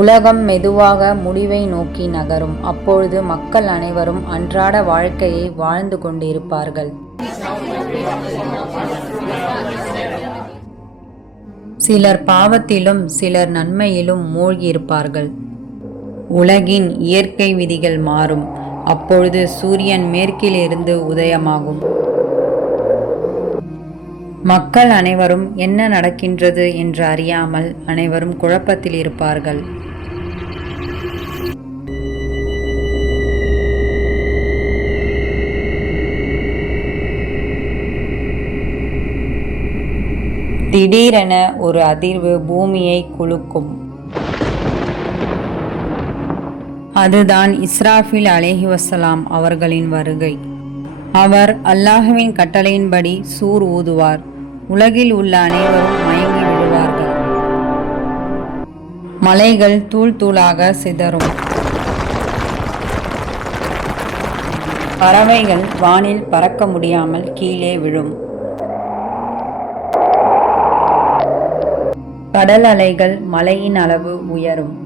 உலகம் மெதுவாக முடிவை நோக்கி நகரும். அப்பொழுது மக்கள் அனைவரும் அன்றாட வாழ்க்கையை வாழ்ந்து கொண்டிருப்பார்கள். சிலர் பாவத்திலும் சிலர் நன்மையிலும் மூழ்கியிருப்பார்கள். உலகின் இயற்கை விதிகள் மாறும். அப்பொழுது சூரியன் மேற்கிலிருந்து உதயமாகும். மக்கள் அனைவரும் என்ன நடக்கின்றது என்று அறியாமல் அனைவரும் குழப்பத்தில் இருப்பார்கள். திடீரென ஒரு அதிர்வு பூமியை குலுக்கும். அதுதான் இஸ்ராஃபில் அலேஹி வசலாம் அவர்களின் வருகை. அவர் அல்லாஹுவின் கட்டளையின்படி சூர் ஊதுவார். உலகில் உள்ள அனைவரும் மயங்கி விடுவார்கள். மலைகள் தூள் தூளாக சிதறும். பறவைகள் வானில் பறக்க முடியாமல் கீழே விழும். கடல் அலைகள் மலையின் அளவு உயரும்.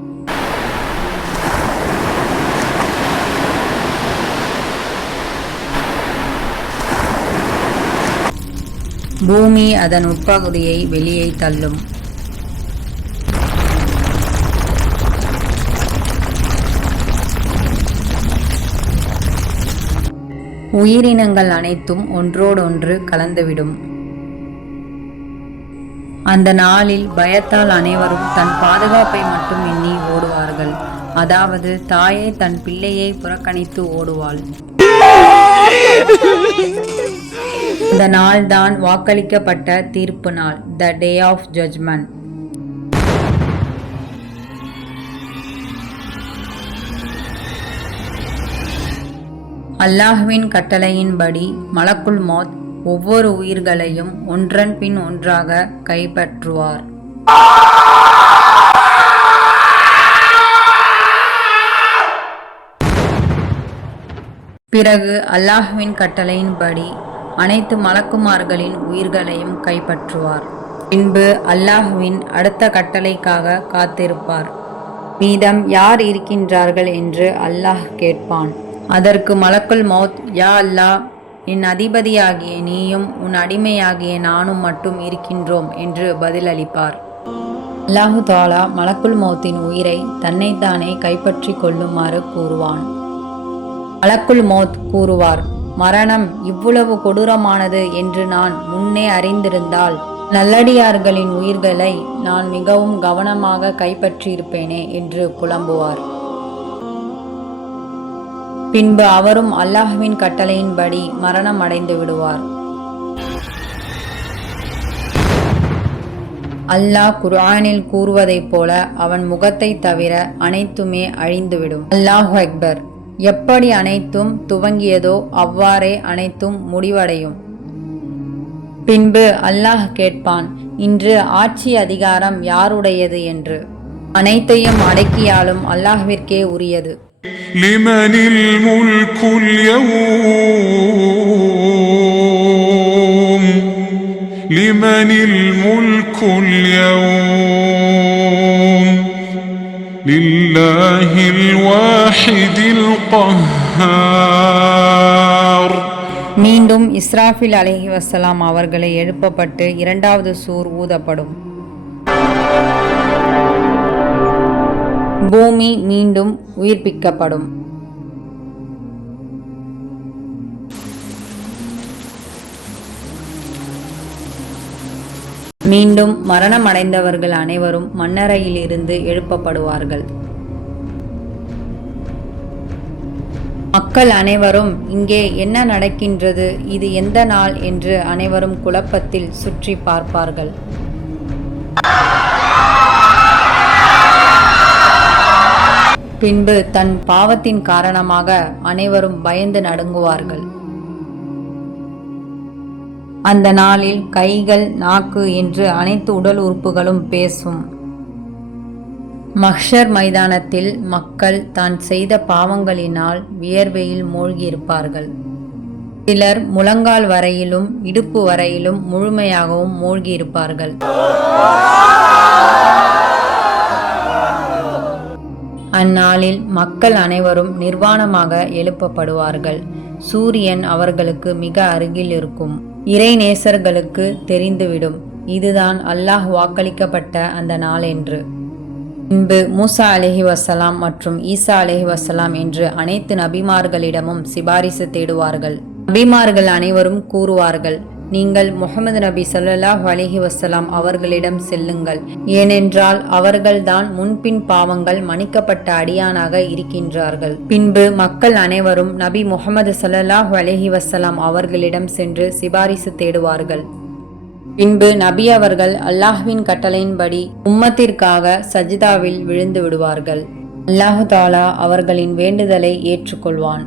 பூமி அதன் உட்பகுதியை வெளியே தள்ளும். உயிரினங்கள் அனைத்தும் ஒன்றோடொன்று கலந்துவிடும். அந்த நாளில் பயத்தால் அனைவரும் தன் பாதுகாப்பை மட்டும் எண்ணி ஓடுவார்கள். அதாவது தாயே தன் பிள்ளையை புறக்கணித்து ஓடுவாள். இந்த நாள் தான் வாக்களிக்கப்பட்ட தீர்ப்பு நாள் த டே ஆஃப் ஜட்ஜ்மெண்ட் அல்லாஹ்வின் கட்டளையின்படி மலக்குள் மோத் ஒவ்வொரு உயிர்களையும் ஒன்றன் பின் ஒன்றாக கைப்பற்றுவார். பிறகு அல்லாஹ்வின் கட்டளையின்படி அனைத்து மலக்குமார்களின் உயிர்களையும் கைப்பற்றுவார். பின்பு அல்லாஹுவின் அடுத்த கட்டளைக்காக காத்திருப்பார். மீதம் யார் இருக்கின்றார்கள் என்று அல்லாஹ் கேட்பான். அதற்கு மலக்குல் மௌத் யா அல்லாஹ் என் அதிபதியாகிய நீயும் உன் அடிமையாகிய நானும் மட்டும் இருக்கின்றோம் என்று பதிலளிப்பார். அல்லாஹு தாலா மலக்குல் மௌத்தின் உயிரை தன்னைத்தானே கைப்பற்றி கொள்ளுமாறு கூறுவான். மலக்குல் மௌத் கூறுவார். மரணம் இவ்வளவு கொடூரமானது என்று நான் முன்னே அறிந்திருந்தால் நல்லடியார்களின் உயிர்களை நான் மிகவும் கவனமாக கைப்பற்றியிருப்பேனே என்று புலம்புவார். பின்பு அவரும் அல்லாஹுவின் கட்டளையின்படி மரணம் அடைந்து விடுவார். அல்லாஹ் குர்ஆனில் கூறுவதைப் போல அவன் முகத்தை தவிர அனைத்துமே அழிந்துவிடும். அல்லாஹ் அக்பர். எப்படி அனைத்தும் துவங்கியதோ அவ்வாறே அனைத்தும் முடிவடையும் பின்பு அல்லாஹ் கேட்பான் இன்று ஆட்சி அதிகாரம் யாருடையது என்று அனைத்தையும் அடக்கியாலும் அல்லாஹ்விற்கே உரியது لمن الملك اليوم لمن الملك اليوم لله الواحد القهار மீண்டும் இஸ்ராஃபில் அலைஹி வஸலாம் அவர்களை எழுப்பப்பட்டு இரண்டாவது சூர் ஊதப்படும் பூமி மீண்டும் உயிர்ப்பிக்கப்படும் மீண்டும் மரணமடைந்தவர்கள் அனைவரும் மண்ணறையிலிருந்து எழுப்பப்படுவார்கள் மக்கள் அனைவரும் இங்கே என்ன நடக்கின்றது? இது எந்த நாள்? என்று அனைவரும் குழப்பத்தில் சுற்றி பார்ப்பார்கள். பின்பு தன் பாவத்தின் காரணமாக அனைவரும் பயந்து நடுங்குவார்கள். அந்த நாளில் கைகள் நாக்கு என்று அனைத்து உடல் உறுப்புகளும் பேசும். மஹ்ஷர் மைதானத்தில் மக்கள் தான் செய்த பாவங்களினால் வியர்வையில் மூழ்கியிருப்பார்கள். சிலர் முழங்கால் வரையிலும் இடுப்பு வரையிலும் முழுமையாகவும் மூழ்கியிருப்பார்கள். அந்நாளில் மக்கள் அனைவரும் நிர்வாணமாக எழுப்பப்படுவார்கள். சூரியன் அவர்களுக்கு மிக அருகில் இருக்கும். இறைநேசர்களுக்கு தெரிந்துவிடும். இதுதான் அல்லாஹ் வாக்களிக்கப்பட்ட அந்த நாள் என்று பின்பு மூசா அலஹி வசலாம் மற்றும் ஈசா அலஹி வசலாம் என்று அனைத்து நபிமார்களிடமும் சிபாரிசு தேடுவார்கள். நபிமார்கள் அனைவரும் கூறுவார்கள் நீங்கள் முகமது நபி சொல்லாஹ் அலிஹி வசலாம் அவர்களிடம் செல்லுங்கள். ஏனென்றால் அவர்கள்தான் முன்பின் பாவங்கள் மன்னிக்கப்பட்ட அடியானாக இருக்கின்றார்கள். பின்பு மக்கள் அனைவரும் நபி முகமது ஸல்லல்லாஹு அலிஹி வசலாம் அவர்களிடம் சென்று சிபாரிசு தேடுவார்கள். பின்பு நபி அவர்கள் அல்லாஹ்வின் கட்டளையின்படி உம்மத்திற்காக சஜிதாவில் விழுந்து விடுவார்கள். அல்லாஹு தாலா அவர்களின் வேண்டுதலை ஏற்றுக்கொள்வான்.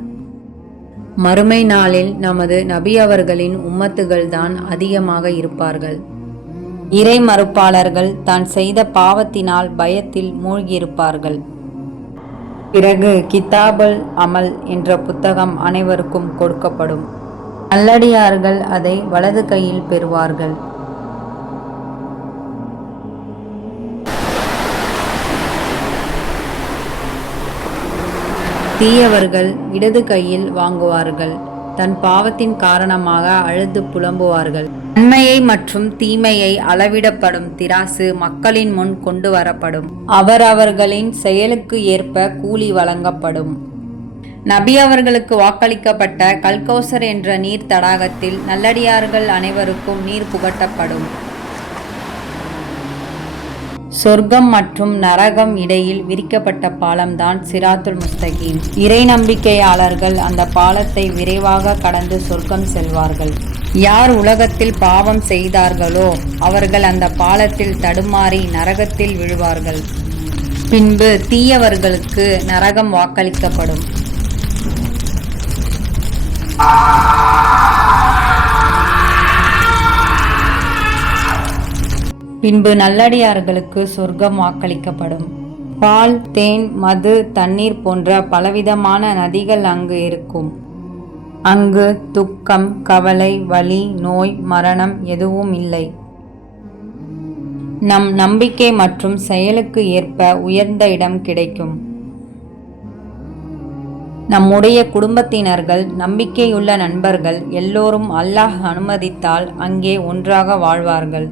மறுமை நாளில் நமது நபி அவர்களின் உம்மத்துகள்தான் அதிகமாக இருப்பார்கள். இறை மறுப்பாளர்கள் தான் செய்த பாவத்தினால் பயத்தில் மூழ்கியிருப்பார்கள். பிறகு கிதாபுல் அமல் என்ற புத்தகம் அனைவருக்கும் கொடுக்கப்படும். நல்லடியார்கள் அதை வலது கையில் பெறுவார்கள். தீயவர்கள் இடது கையில் வாங்குவார்கள். தன் பாவத்தின் காரணமாக அழுது புலம்புவார்கள். நன்மையை மற்றும் தீமையை அளவிடப்படும் திராசு மக்களின் முன் கொண்டு வரப்படும். அவரவர்களின் செயலுக்கு ஏற்ப கூலி வழங்கப்படும். நபி அவர்களுக்கு வாக்களிக்கப்பட்ட கல்கௌசர் என்ற நீர் தடாகத்தில் நல்லடியார்கள் அனைவருக்கும் நீர் புகட்டப்படும். சொர்க்கம் மற்றும் நரகம் இடையில் விரிக்கப்பட்ட பாலம்தான் சிராத்துல் முஸ்தகீம். இறை நம்பிக்கையாளர்கள் அந்த பாலத்தை விரைவாக கடந்து சொர்க்கம் செல்வார்கள். யார் உலகத்தில் பாவம் செய்தார்களோ அவர்கள் அந்த பாலத்தில் தடுமாறி நரகத்தில் விழுவார்கள். பின்பு தீயவர்களுக்கு நரகம் வாக்களிக்கப்படும். பின்பு நல்லடியார்களுக்கு சொர்க்கம் வாக்களிக்கப்படும். பால் தேன் மது தண்ணீர் போன்ற பலவிதமான நதிகள் அங்கு இருக்கும். அங்கு துக்கம் கவலை வலி நோய் மரணம் எதுவும் இல்லை. நம் நம்பிக்கை மற்றும் செயலுக்கு ஏற்ப உயர்ந்த இடம் கிடைக்கும். நம்முடைய குடும்பத்தினர்கள் நம்பிக்கையுள்ள நண்பர்கள் எல்லோரும் அல்லாஹ் அனுமதித்தால் அங்கே ஒன்றாக வாழ்வார்கள்.